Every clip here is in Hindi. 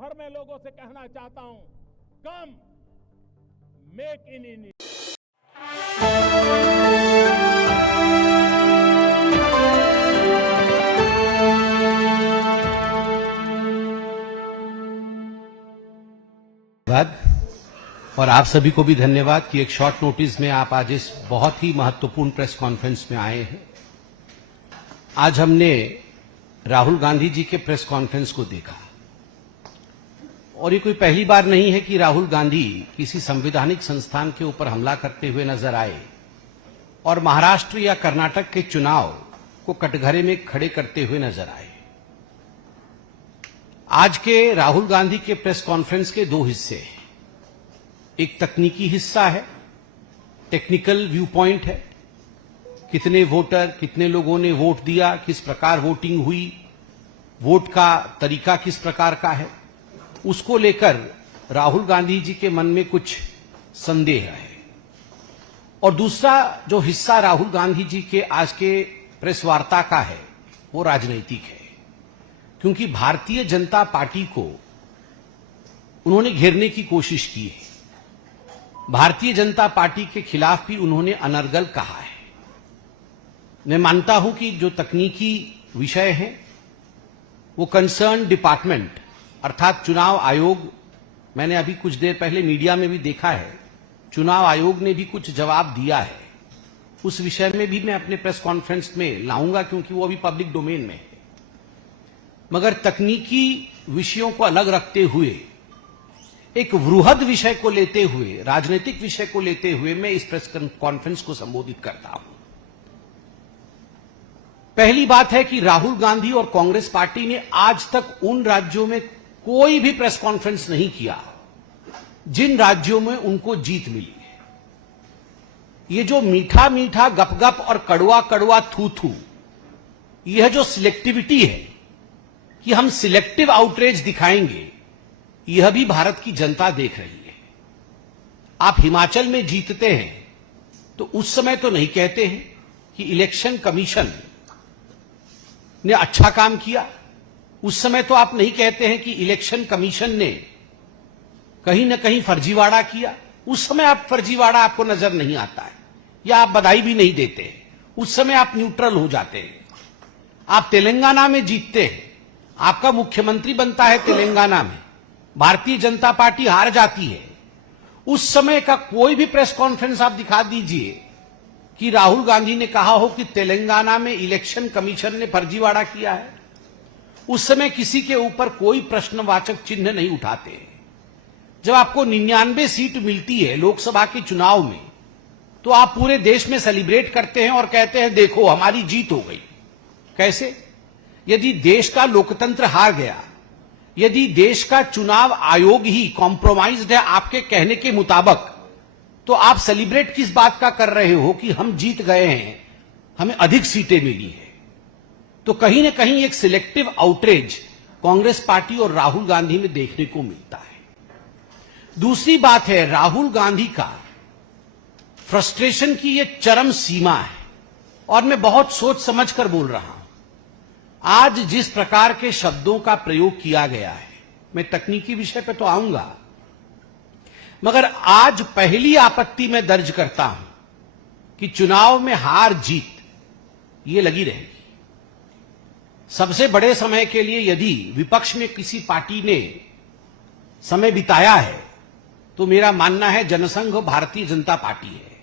भर में लोगों से कहना चाहता हूं, कम मेक इन इंडिया। और आप सभी को भी धन्यवाद कि एक शॉर्ट नोटिस में आप आज इस बहुत ही महत्वपूर्ण प्रेस कॉन्फ्रेंस में आए हैं। आज हमने राहुल गांधी जी के प्रेस कॉन्फ्रेंस को देखा और ये कोई पहली बार नहीं है कि राहुल गांधी किसी संवैधानिक संस्थान के ऊपर हमला करते हुए नजर आए और महाराष्ट्र या कर्नाटक के चुनाव को कटघरे में खड़े करते हुए नजर आए। आज के राहुल गांधी के प्रेस कॉन्फ्रेंस के दो हिस्से हैं। एक तकनीकी हिस्सा है, टेक्निकल व्यू पॉइंट है, कितने वोटर, कितने लोगों ने वोट दिया, किस प्रकार वोटिंग हुई, वोट का तरीका किस प्रकार का है, उसको लेकर राहुल गांधी जी के मन में कुछ संदेह है। और दूसरा जो हिस्सा राहुल गांधी जी के आज के प्रेस वार्ता का है वो राजनीतिक है, क्योंकि भारतीय जनता पार्टी को उन्होंने घेरने की कोशिश की है। भारतीय जनता पार्टी के खिलाफ भी उन्होंने अनर्गल कहा है। मैं मानता हूं कि जो तकनीकी विषय है वो कंसर्न डिपार्टमेंट अर्थात चुनाव आयोग, मैंने अभी कुछ देर पहले मीडिया में भी देखा है, चुनाव आयोग ने भी कुछ जवाब दिया है। उस विषय में भी मैं अपने प्रेस कॉन्फ्रेंस में लाऊंगा क्योंकि वो अभी पब्लिक डोमेन में है। मगर तकनीकी विषयों को अलग रखते हुए एक वृहद विषय को लेते हुए, राजनीतिक विषय को लेते हुए मैं इस प्रेस कॉन्फ्रेंस को संबोधित करता हूं। पहली बात है कि राहुल गांधी और कांग्रेस पार्टी ने आज तक उन राज्यों में कोई भी प्रेस कॉन्फ्रेंस नहीं किया जिन राज्यों में उनको जीत मिली है। ये जो मीठा मीठा गपगप और कड़वा कड़वा थू थू, यह जो सिलेक्टिविटी है कि हम सिलेक्टिव आउटरीच दिखाएंगे, यह भी भारत की जनता देख रही है। आप हिमाचल में जीतते हैं तो उस समय तो नहीं कहते हैं कि इलेक्शन कमीशन ने अच्छा काम किया, उस समय तो आप नहीं कहते हैं कि इलेक्शन कमीशन ने कहीं ना कहीं फर्जीवाड़ा किया, उस समय आप फर्जीवाड़ा आपको नजर नहीं आता है या आप बधाई भी नहीं देते हैं, उस समय आप न्यूट्रल हो जाते हैं। आप तेलंगाना में जीतते हैं, आपका मुख्यमंत्री बनता है तेलंगाना में, भारतीय जनता पार्टी हार जाती है, उस समय का कोई भी प्रेस कॉन्फ्रेंस आप दिखा दीजिए कि राहुल गांधी ने कहा हो कि तेलंगाना में इलेक्शन कमीशन ने फर्जीवाड़ा किया है। उस समय किसी के ऊपर कोई प्रश्नवाचक चिन्ह नहीं उठाते। जब आपको 99 सीट मिलती है लोकसभा के चुनाव में तो आप पूरे देश में सेलिब्रेट करते हैं और कहते हैं देखो हमारी जीत हो गई। कैसे? यदि देश का लोकतंत्र हार गया, यदि देश का चुनाव आयोग ही कॉम्प्रोमाइज्ड है आपके कहने के मुताबिक, तो आप सेलिब्रेट किस बात का कर रहे हो कि हम जीत गए हैं, हमें अधिक सीटें मिली है। तो कहीं ना कहीं एक सिलेक्टिव आउटरीच कांग्रेस पार्टी और राहुल गांधी में देखने को मिलता है। दूसरी बात है, राहुल गांधी का फ्रस्ट्रेशन की यह चरम सीमा है और मैं बहुत सोच समझ कर बोल रहा हूं। आज जिस प्रकार के शब्दों का प्रयोग किया गया है, मैं तकनीकी विषय पर तो आऊंगा, मगर आज पहली आपत्ति मैं दर्ज करता हूं कि चुनाव में हार जीत ये लगी रहेगी। सबसे बड़े समय के लिए यदि विपक्ष में किसी पार्टी ने समय बिताया है तो मेरा मानना है जनसंघ भारतीय जनता पार्टी है।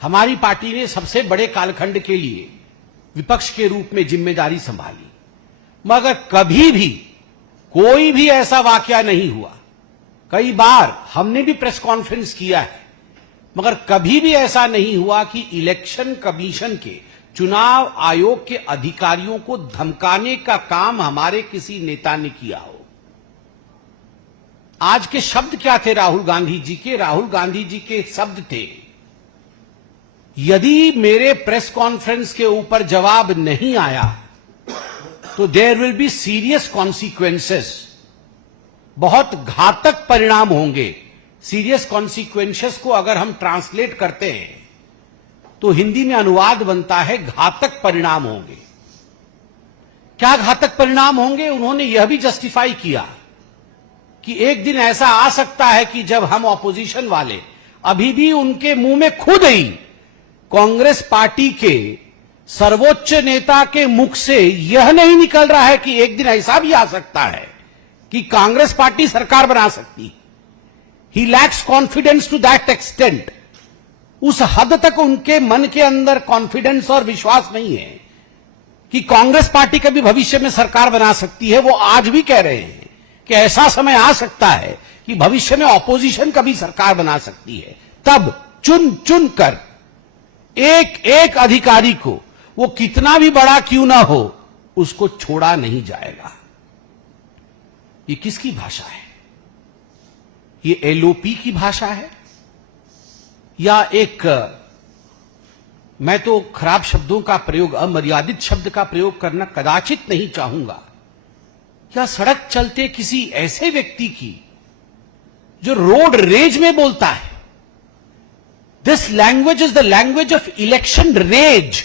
हमारी पार्टी ने सबसे बड़े कालखंड के लिए विपक्ष के रूप में जिम्मेदारी संभाली, मगर कभी भी कोई भी ऐसा वाकया नहीं हुआ। कई बार हमने भी प्रेस कॉन्फ्रेंस किया है, मगर कभी भी ऐसा नहीं हुआ कि इलेक्शन कमीशन के, चुनाव आयोग के अधिकारियों को धमकाने का काम हमारे किसी नेता ने किया हो। आज के शब्द क्या थे राहुल गांधी जी के? राहुल गांधी जी के शब्द थे, यदि मेरे प्रेस कॉन्फ्रेंस के ऊपर जवाब नहीं आया तो there will be serious consequences, बहुत घातक परिणाम होंगे। सीरियस कॉन्सिक्वेंसेस को अगर हम ट्रांसलेट करते हैं तो हिंदी में अनुवाद बनता है घातक परिणाम होंगे। क्या घातक परिणाम होंगे? उन्होंने यह भी जस्टिफाई किया कि एक दिन ऐसा आ सकता है कि जब हम ऑपोजिशन वाले अभी भी उनके मुंह में खुद ही कांग्रेस पार्टी के सर्वोच्च नेता के मुख से यह नहीं निकल रहा है कि एक दिन ऐसा भी आ सकता है कि कांग्रेस पार्टी सरकार बना सकती है। He lacks confidence to that extent. उस हद तक उनके मन के अंदर कॉन्फिडेंस और विश्वास नहीं है कि कांग्रेस पार्टी कभी भविष्य में सरकार बना सकती है। वो आज भी कह रहे हैं कि ऐसा समय आ सकता है कि भविष्य में ऑपोजिशन कभी सरकार बना सकती है। तब चुन चुन कर एक एक अधिकारी को, वो कितना भी बड़ा क्यों ना हो, उसको छोड़ा नहीं जाएगा। ये किसकी भाषा है? ये एलओपी की भाषा है या एक, मैं तो खराब शब्दों का प्रयोग, अमर्यादित शब्द का प्रयोग करना कदाचित नहीं चाहूंगा, क्या सड़क चलते किसी ऐसे व्यक्ति की जो रोड रेज में बोलता है? This language is the language of election rage.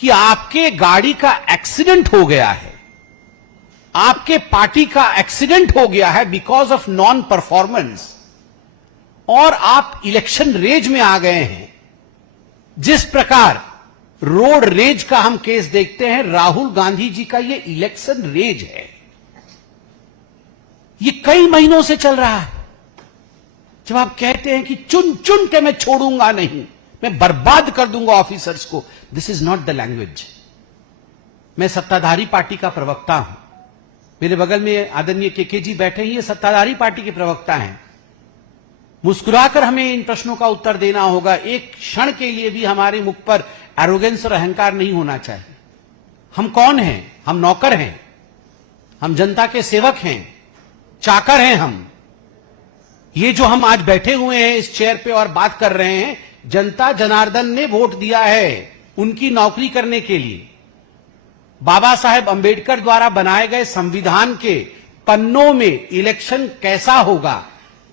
कि आपके गाड़ी का एक्सीडेंट हो गया है, आपके पार्टी का एक्सीडेंट हो गया है बिकॉज ऑफ नॉन परफॉर्मेंस, और आप इलेक्शन रेज में आ गए हैं। जिस प्रकार रोड रेज का हम केस देखते हैं, राहुल गांधी जी का यह इलेक्शन रेज है। ये कई महीनों से चल रहा है। जब आप कहते हैं कि चुन चुन के मैं छोड़ूंगा नहीं, मैं बर्बाद कर दूंगा ऑफिसर्स को, this is not the language. मैं सत्ताधारी पार्टी का प्रवक्ता हूं। मेरे बगल में आदरणीय केके जी बैठे हैं, ये सत्ताधारी पार्टी के प्रवक्ता हैं। मुस्कुराकर हमें इन प्रश्नों का उत्तर देना होगा। एक क्षण के लिए भी हमारे मुख पर एरोगेंस और अहंकार नहीं होना चाहिए। हम कौन हैं? हम नौकर हैं, हम जनता के सेवक हैं, चाकर हैं हम। ये जो हम आज बैठे हुए हैं इस चेयर पे और बात कर रहे हैं, जनता जनार्दन ने वोट दिया है उनकी नौकरी करने के लिए। बाबा साहेब अंबेडकर द्वारा बनाए गए संविधान के पन्नों में इलेक्शन कैसा होगा,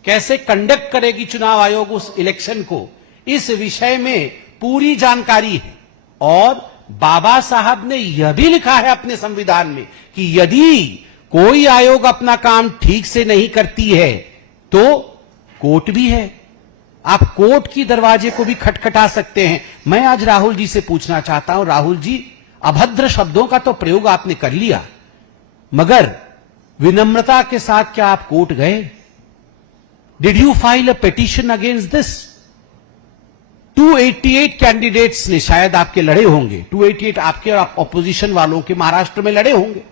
कैसे कंडक्ट करेगी चुनाव आयोग उस इलेक्शन को, इस विषय में पूरी जानकारी है। और बाबा साहब ने यह भी लिखा है अपने संविधान में कि यदि कोई आयोग अपना काम ठीक से नहीं करती है तो कोर्ट भी है। आप कोर्ट की दरवाजे को भी खटखटा सकते हैं। मैं आज राहुल जी से पूछना चाहता हूं, राहुल जी, अभद्र शब्दों का तो प्रयोग आपने कर लिया, मगर विनम्रता के साथ क्या आप कोर्ट गए? Did you file a petition against this? 288 candidates ने शायद आपके लड़े होंगे, 288 आपके और ऑपोजिशन वालों के महाराष्ट्र में लड़े होंगे।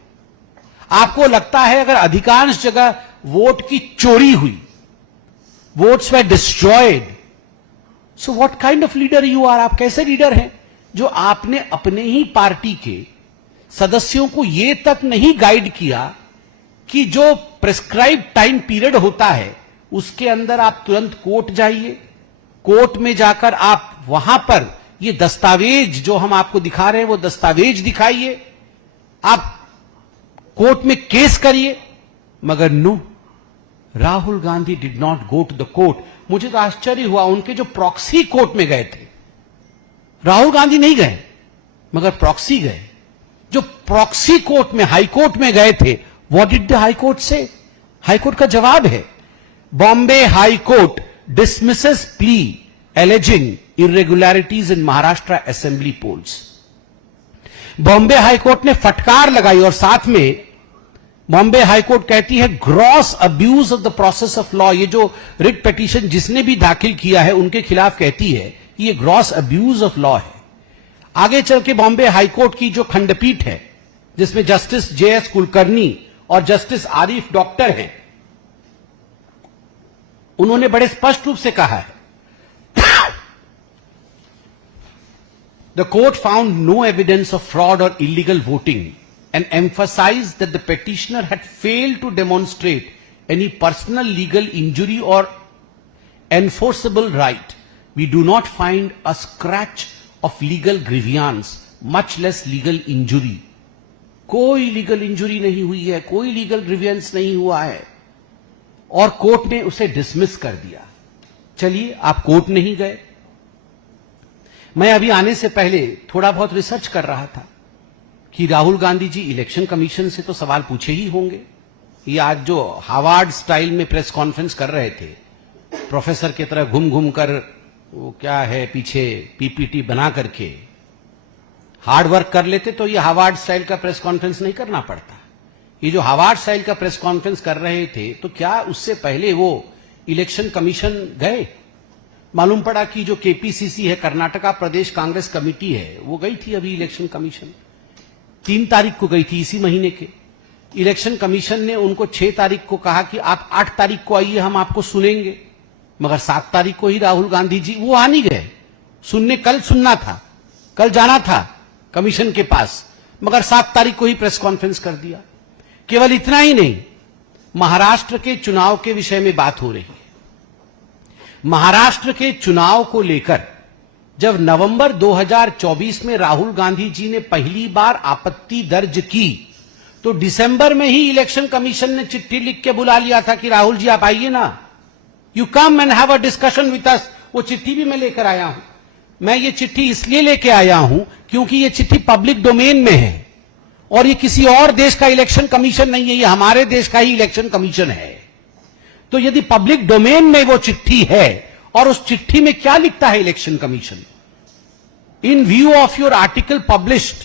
आपको लगता है अगर अधिकांश जगह वोट की चोरी हुई, votes were destroyed, so what kind of leader you are? आप कैसे लीडर हैं जो आपने अपने ही पार्टी के सदस्यों को यह तक नहीं गाइड किया कि जो प्रिस्क्राइब टाइम पीरियड होता है उसके अंदर आप तुरंत कोर्ट जाइए, कोर्ट में जाकर आप वहां पर ये दस्तावेज जो हम आपको दिखा रहे हैं वो दस्तावेज दिखाइए, आप कोर्ट में केस करिए। मगर no, Rahul Gandhi did not go to the court. मुझे तो आश्चर्य हुआ, उनके जो प्रॉक्सी कोर्ट में गए थे, राहुल गांधी नहीं गए मगर प्रॉक्सी गए। जो प्रॉक्सी कोर्ट में, हाई कोर्ट में गए थे, what did the high court say? High court का जवाब है, Bombay high court dismisses plea alleging irregularities in Maharashtra assembly polls. Bombay high court ने फटकार लगाई और साथ में बॉम्बे हाई कोर्ट कहती है gross abuse of the process of law. ये जो रिट पिटीशन जिसने भी दाखिल किया है उनके खिलाफ कहती है कि ये ग्रॉस अब्यूज ऑफ लॉ है। आगे चल के बॉम्बे हाई कोर्ट की जो खंडपीठ है जिसमें जस्टिस जेएस कुलकर्णी और जस्टिस आरिफ डॉक्टर हैं, उन्होंने बड़े स्पष्ट रूप से कहा है, the court found no evidence of fraud और illegal voting and emphasized that the petitioner had failed to demonstrate any personal legal injury or enforceable right. We do not find a scratch of legal grievance, much less legal injury. कोई लीगल इंजुरी नहीं हुई है, कोई लीगल ग्रीवियंस नहीं हुआ है, और कोर्ट ने उसे डिसमिस कर दिया। चलिए, आप कोर्ट नहीं गए। मैं अभी आने से पहले थोड़ा बहुत रिसर्च कर रहा था कि राहुल गांधी जी इलेक्शन कमीशन से तो सवाल पूछे ही होंगे, ये आज जो हार्वर्ड स्टाइल में प्रेस कॉन्फ्रेंस कर रहे थे, प्रोफेसर की तरह घूम घूम कर, वो क्या है पीछे पीपीटी बना करके हार्ड वर्क कर लेते तो ये हार्वर्ड स्टाइल का प्रेस कॉन्फ्रेंस नहीं करना पड़ता। ये जो हार्वर्ड स्टाइल का प्रेस कॉन्फ्रेंस कर रहे थे, तो क्या उससे पहले वो इलेक्शन कमीशन गए? मालूम पड़ा कि जो केपीसीसी है, कर्नाटका प्रदेश कांग्रेस कमेटी है, वो गई थी अभी इलेक्शन कमीशन, 3 तारीख को गई थी इसी महीने के। इलेक्शन कमीशन ने उनको 6 तारीख को कहा कि आप 8 तारीख को आइए, हम आपको सुनेंगे। मगर 7 तारीख को ही राहुल गांधी जी वो आ नहीं गए सुनने। कल सुनना था, कल जाना था कमीशन के पास, मगर 7 तारीख को ही प्रेस कॉन्फ्रेंस कर दिया। केवल इतना ही नहीं, महाराष्ट्र के चुनाव के विषय में बात हो रही है। महाराष्ट्र के चुनाव को लेकर जब नवंबर 2024 में राहुल गांधी जी ने पहली बार आपत्ति दर्ज की, तो दिसंबर में ही इलेक्शन कमीशन ने चिट्ठी लिख के बुला लिया था कि राहुल जी आप आइए ना, you come and have a discussion with us. वो चिट्ठी भी मैं लेकर आया हूं। मैं ये चिट्ठी इसलिए लेके आया हूं क्योंकि ये चिट्ठी पब्लिक डोमेन में है और ये किसी और देश का इलेक्शन कमीशन नहीं है, ये हमारे देश का ही इलेक्शन कमीशन है। तो यदि पब्लिक डोमेन में वो चिट्ठी है, और उस चिट्ठी में क्या लिखता है election commission? In view of your article published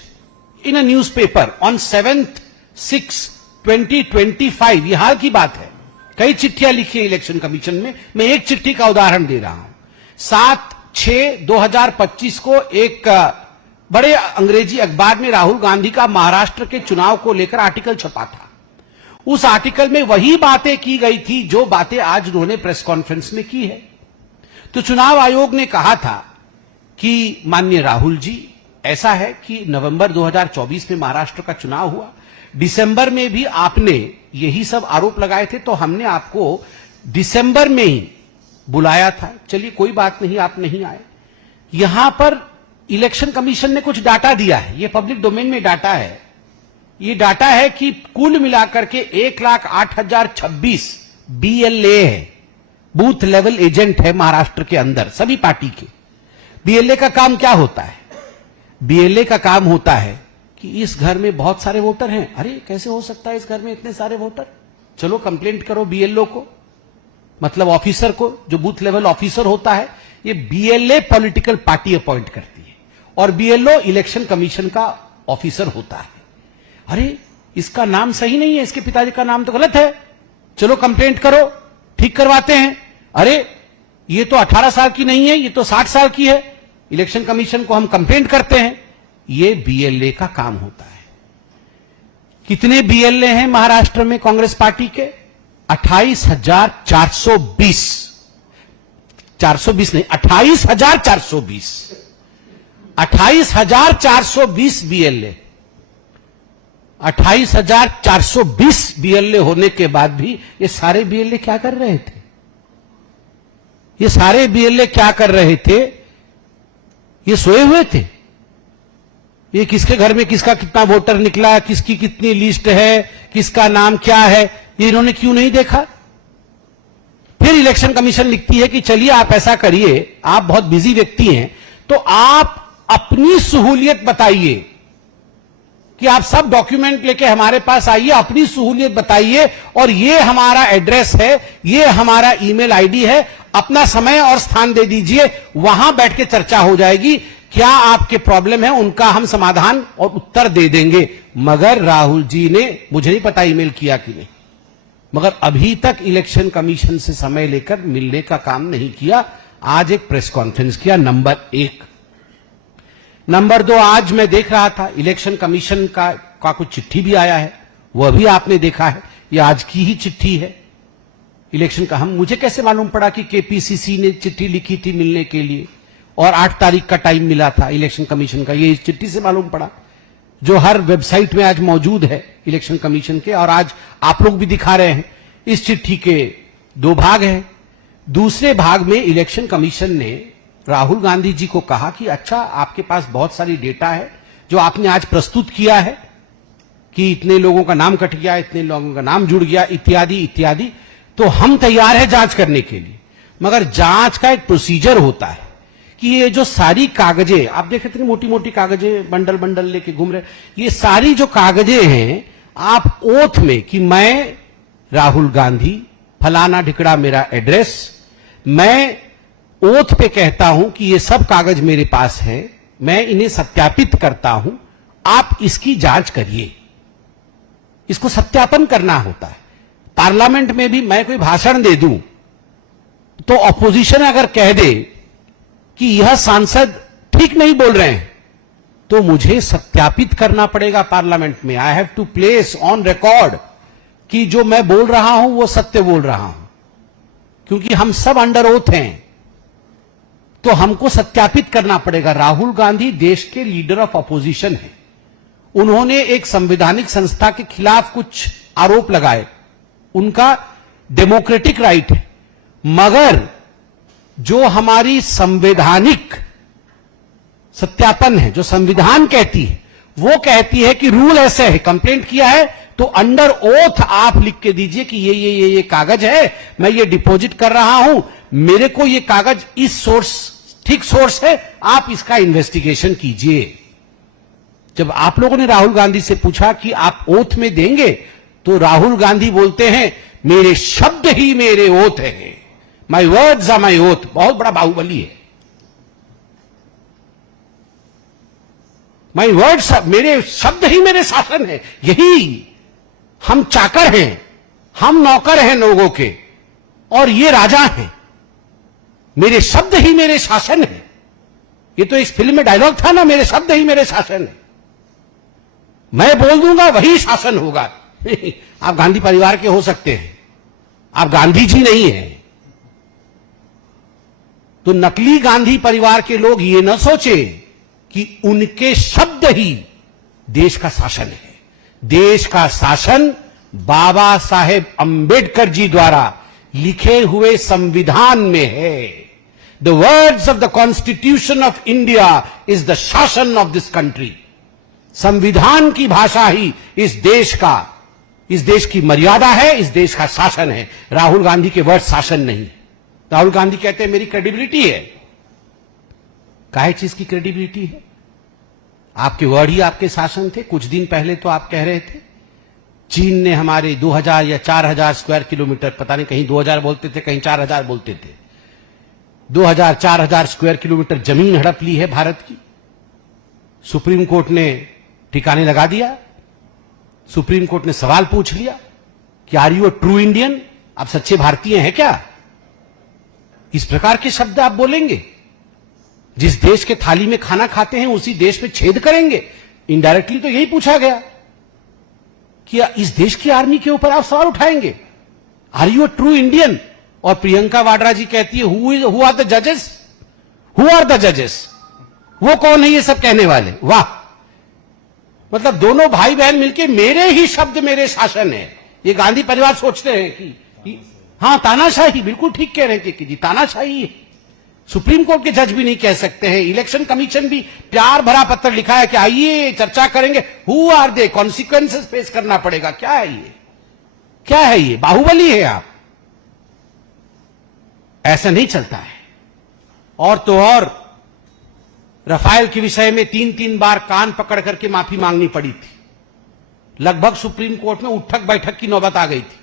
in a newspaper on 7/6/2025, ये हाल की बात है। कई चिट्ठियां लिखी है इलेक्शन कमीशन में, मैं एक चिट्ठी का उदाहरण दे रहा हूं। 7/6/2025 को एक बड़े अंग्रेजी अखबार में राहुल गांधी का महाराष्ट्र के चुनाव को लेकर आर्टिकल छपा था। उस आर्टिकल में वही बातें की गई थी जो बातें आज उन्होंने प्रेस कॉन्फ्रेंस में की है। तो चुनाव आयोग ने कहा था कि माननीय राहुल जी, ऐसा है कि नवंबर 2024 में महाराष्ट्र का चुनाव हुआ, दिसंबर में भी आपने यही सब आरोप लगाए थे, तो हमने आपको दिसंबर में ही बुलाया था। चलिए कोई बात नहीं, आप नहीं आए। यहां पर इलेक्शन कमीशन ने कुछ डाटा दिया है, ये पब्लिक डोमेन में डाटा है। ये डाटा है कि कुल मिलाकर के 1,08,026 BLA है, बूथ लेवल एजेंट है महाराष्ट्र के अंदर सभी पार्टी के। BLA का काम क्या होता है? BLA का काम होता है कि इस घर में बहुत सारे वोटर हैं। अरे कैसे हो सकता है इस घर में इतने सारे वोटर? चलो कंप्लेंट करो BLO को, मतलब ऑफिसर को, जो बूथ लेवल ऑफिसर होता है। ये BLA पॉलिटिकल पार्टी अपॉइंट करती है और BLO इलेक्शन कमीशन का ऑफिसर होता है। अरे इसका नाम सही नहीं है, इसके पिताजी का नाम तो गलत है, चलो कंप्लेंट करो, ठीक करवाते हैं। अरे ये तो 18 साल की नहीं है, ये तो 60 साल की है, इलेक्शन कमीशन को हम कंप्लेंट करते हैं। ये BLA का काम होता है। कितने BLA हैं महाराष्ट्र में कांग्रेस पार्टी के? 28,420, 420 नहीं, 28,420, 28,420 BLA। 28,420 BLA होने के बाद भी ये सारे BLA क्या कर रहे थे? ये सारे BLA क्या कर रहे थे? ये सोए हुए थे। ये किसके घर में किसका कितना वोटर निकला, किसकी कितनी लिस्ट है, किसका नाम क्या है, ये इन्होंने क्यों नहीं देखा? फिर इलेक्शन कमीशन लिखती है कि चलिए आप ऐसा करिए, आप बहुत बिजी व्यक्ति हैं, तो आप अपनी सहूलियत बताइए कि आप सब डॉक्यूमेंट लेके हमारे पास आइए, अपनी सहूलियत बताइए, और ये हमारा एड्रेस है, ये हमारा ईमेल आईडी है, अपना समय और स्थान दे दीजिए, वहां बैठ के चर्चा हो जाएगी, क्या आपके प्रॉब्लम है उनका हम समाधान और उत्तर दे देंगे। मगर राहुल जी ने, मुझे नहीं पता ईमेल किया कि नहीं, मगर अभी तक इलेक्शन कमीशन से समय लेकर मिलने का काम नहीं किया। आज एक प्रेस कॉन्फ्रेंस किया, नंबर 1। नंबर 2, आज मैं देख रहा था इलेक्शन कमीशन का कुछ चिट्ठी भी आया है, वह भी आपने देखा है, यह आज की ही चिट्ठी है इलेक्शन का। मुझे कैसे मालूम पड़ा कि केपीसीसी ने चिट्ठी लिखी थी मिलने के लिए और 8 तारीख का टाइम मिला था इलेक्शन कमीशन का? ये इस चिट्ठी से मालूम पड़ा, जो हर वेबसाइट में आज मौजूद है इलेक्शन कमीशन के, और आज आप लोग भी दिखा रहे हैं। इस चिट्ठी के 2 भाग हैं। दूसरे भाग में इलेक्शन कमीशन ने राहुल गांधी जी को कहा कि अच्छा, आपके पास बहुत सारी डेटा है जो आपने आज प्रस्तुत किया है कि इतने लोगों का नाम कट गया, इतने लोगों का नाम जुड़ गया, इत्यादि इत्यादि, तो हम तैयार है जांच करने के लिए। मगर जांच का एक प्रोसीजर होता है कि ये जो सारी कागजें आप देख रहे थे, मोटी मोटी कागजें बंडल बंडल लेके घूम रहे, ये सारी जो कागजें हैं, आप ओथ में कि मैं राहुल गांधी, फलाना ढिकड़ा मेरा एड्रेस, मैं ओथ पे कहता हूं कि ये सब कागज मेरे पास है, मैं इन्हें सत्यापित करता हूं, आप इसकी जांच करिए। इसको सत्यापन करना होता है। पार्लियामेंट में भी मैं कोई भाषण दे दूं तो ऑपोजिशन अगर कह दे कि यह सांसद ठीक नहीं बोल रहे हैं, तो मुझे सत्यापित करना पड़ेगा पार्लियामेंट में। I have to place on record कि जो मैं बोल रहा हूं वो सत्य बोल रहा हूं, क्योंकि हम सब अंडर ओथ हैं, तो हमको सत्यापित करना पड़ेगा। राहुल गांधी देश के लीडर ऑफ अपोजिशन हैं। उन्होंने एक संवैधानिक संस्था के खिलाफ कुछ आरोप लगाए, उनका डेमोक्रेटिक राइट है, मगर जो हमारी संवैधानिक सत्यापन है, जो संविधान कहती है, वो कहती है कि रूल ऐसे है, कंप्लेंट किया है तो अंडर ओथ आप लिख के दीजिए कि ये कागज है, मैं ये डिपॉजिट कर रहा हूं, मेरे को ये कागज इस सोर्स, ठीक सोर्स है, आप इसका इन्वेस्टिगेशन कीजिए। जब आप लोगों ने राहुल गांधी से पूछा कि आप ओथ में देंगे, तो राहुल गांधी बोलते हैं मेरे शब्द ही मेरे ओथ हैं, my words are my oath. बहुत बड़ा बाहुबली है। माई वर्ड्स, मेरे शब्द ही मेरे शासन है। यही हम चाकर हैं, हम नौकर हैं लोगों के, और ये राजा हैं। मेरे शब्द ही मेरे शासन है। ये तो इस फिल्म में डायलॉग था ना, मेरे शब्द ही मेरे शासन है। मैं बोल दूंगा वही शासन होगा। आप गांधी परिवार के हो सकते हैं, आप गांधी जी नहीं हैं। तो नकली गांधी परिवार के लोग ये न सोचे कि उनके शब्द ही देश का शासन है। देश का शासन बाबा साहेब अंबेडकर जी द्वारा लिखे हुए संविधान में है। The words of the constitution of India is the शासन ऑफ दिस कंट्री। संविधान की भाषा ही इस देश की मर्यादा है, इस देश का शासन है। राहुल गांधी के वर्ड शासन नहीं है। राहुल गांधी कहते हैं मेरी क्रेडिबिलिटी है। काहे चीज की क्रेडिबिलिटी है? आपके वर्ड ही आपके शासन थे। कुछ दिन पहले तो आप कह रहे थे चीन ने हमारे 2000 या 4000 स्क्वायर किलोमीटर, पता नहीं कहीं 2000 बोलते थे, कहीं 4000 बोलते थे, 2000-4000 स्क्वायर किलोमीटर जमीन हड़प ली है भारत की। सुप्रीम कोर्ट ने ठिकाने लगा दिया। सुप्रीम कोर्ट ने सवाल पूछ लिया कि are you a true Indian? आप सच्चे भारतीय हैं क्या? इस प्रकार के शब्द आप बोलेंगे? जिस देश के थाली में खाना खाते हैं उसी देश में छेद करेंगे। इनडायरेक्टली तो यही पूछा गया कि इस देश की आर्मी के ऊपर आप सवाल उठाएंगे? Are you a true Indian? और प्रियंका वाड्रा जी कहती है हु आर द जजेस? हु आर द जजेस? वो कौन है ये सब कहने वाले? वाह, मतलब दोनों भाई बहन मिलके मेरे ही शब्द मेरे शासन है। ये गांधी परिवार सोचते हैं कि हां, तानाशाही। बिल्कुल ठीक कह रहे थे कि जी तानाशाही है। सुप्रीम कोर्ट के जज भी नहीं कह सकते हैं। इलेक्शन कमीशन भी प्यार भरा पत्र लिखा है कि आइए चर्चा करेंगे। Who are they? Consequences face करना पड़ेगा। क्या है ये? क्या है ये? बाहुबली है आप। ऐसा नहीं चलता है। और तो और रफाल के विषय में 3-3 बार कान पकड़ करके माफी मांगनी पड़ी थी। लगभग सुप्रीम कोर्ट में उठक बैठक की नौबत आ गई थी।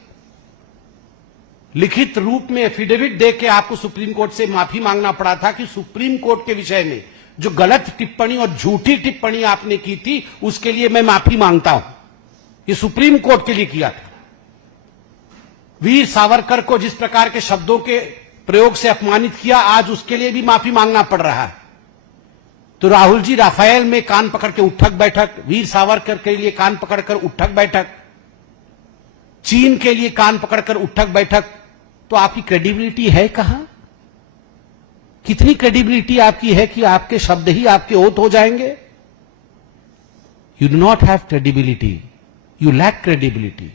लिखित रूप में एफिडेविट देके आपको सुप्रीम कोर्ट से माफी मांगना पड़ा था कि सुप्रीम कोर्ट के विषय में जो गलत टिप्पणी और झूठी टिप्पणी आपने की थी उसके लिए मैं माफी मांगता हूं। ये सुप्रीम कोर्ट के लिए किया था। वीर सावरकर को जिस प्रकार के शब्दों के प्रयोग से अपमानित किया, आज उसके लिए भी माफी मांगना पड़ रहा है। तो राहुल जी राफेल में कान पकड़ के उठक बैठक, वीर सावरकर के लिए कान पकड़कर उठक बैठक, चीन के लिए कान पकड़कर उठक बैठक, तो आपकी क्रेडिबिलिटी है कहां? कितनी क्रेडिबिलिटी आपकी है कि आपके शब्द ही आपके ओथ हो जाएंगे? You do not have credibility, you lack credibility.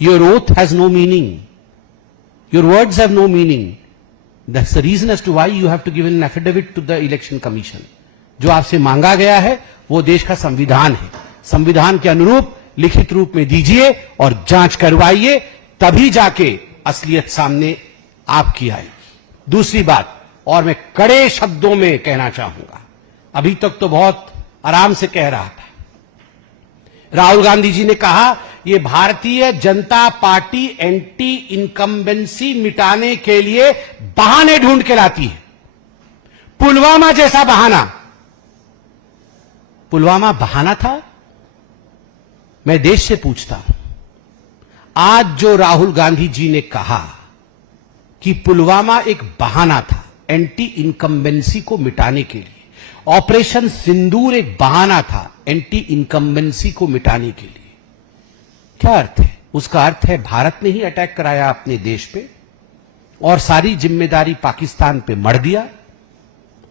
Your oath has no meaning, your words have no meaning. That's the reason as to why you have to give an affidavit to the election commission. जो आपसे मांगा गया है वो देश का संविधान है। संविधान के अनुरूप लिखित रूप में दीजिए और जांच करवाइए, तभी जाके असलियत सामने आपकी आएगी। दूसरी बात, और मैं कड़े शब्दों में कहना चाहूंगा, अभी तक तो बहुत आराम से कह रहा था। राहुल गांधी जी ने कहा ये Bharatiya Janata party anti incumbency मिटाने के लिए बहाने ढूंढ के लाती है। पुलवामा जैसा बहाना, पुलवामा बहाना था? मैं देश से पूछता हूं, आज जो राहुल गांधी जी ने कहा कि पुलवामा एक बहाना था एंटी इनकम्बेंसी को मिटाने के लिए, ऑपरेशन सिंदूर एक बहाना था एंटी इनकम्बेंसी को मिटाने के लिए, क्या अर्थ है? उसका अर्थ है भारत ने ही अटैक कराया अपने देश पे और सारी जिम्मेदारी पाकिस्तान पे मढ़ दिया,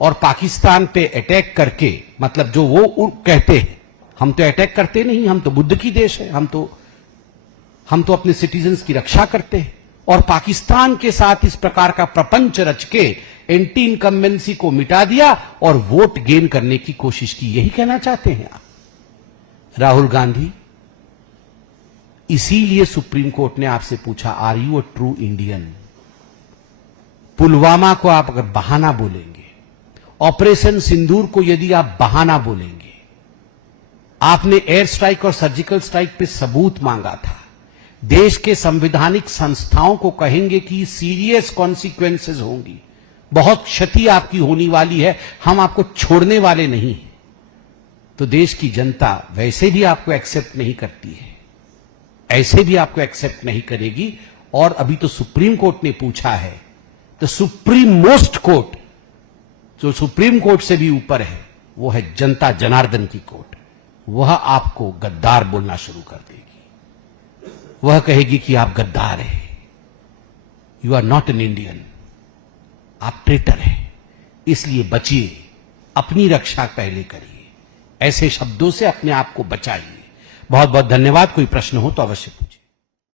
और पाकिस्तान पे अटैक करके, मतलब जो वो कहते हैं, हम तो अटैक करते नहीं, हम तो बुद्ध की देश है, हम तो अपने सिटीजन्स की रक्षा करते हैं, और पाकिस्तान के साथ इस प्रकार का प्रपंच रच के एंटी इनकम्बेंसी को मिटा दिया और वोट गेन करने की कोशिश की। यही कहना चाहते हैं आप, राहुल गांधी? इसीलिए सुप्रीम कोर्ट ने आपसे पूछा, are you a true Indian? Pulwama को आप अगर बहाना बोलेंगे, ऑपरेशन सिंदूर को यदि आप बहाना बोलेंगे, आपने एयर स्ट्राइक और सर्जिकल स्ट्राइक पे सबूत मांगा था, देश के संवैधानिक संस्थाओं को कहेंगे कि सीरियस कॉन्सिक्वेंसेस होंगी, बहुत क्षति आपकी होने वाली है, हम आपको छोड़ने वाले नहीं हैं, तो देश की जनता वैसे भी आपको एक्सेप्ट नहीं करती है, ऐसे भी आपको एक्सेप्ट नहीं करेगी। और अभी तो सुप्रीम कोर्ट ने पूछा है, तो सुप्रीम मोस्ट कोर्ट, जो सुप्रीम कोर्ट से भी ऊपर है, वो है जनता जनार्दन की कोर्ट। वह आपको गद्दार बोलना शुरू कर देगी, वह कहेगी कि आप गद्दार हैं, you are not an Indian, आप ट्रेटर हैं, इसलिए बचिए, अपनी रक्षा पहले करिए, ऐसे शब्दों से अपने आप को बचाइए। बहुत बहुत धन्यवाद। कोई प्रश्न हो तो अवश्य पूछिए।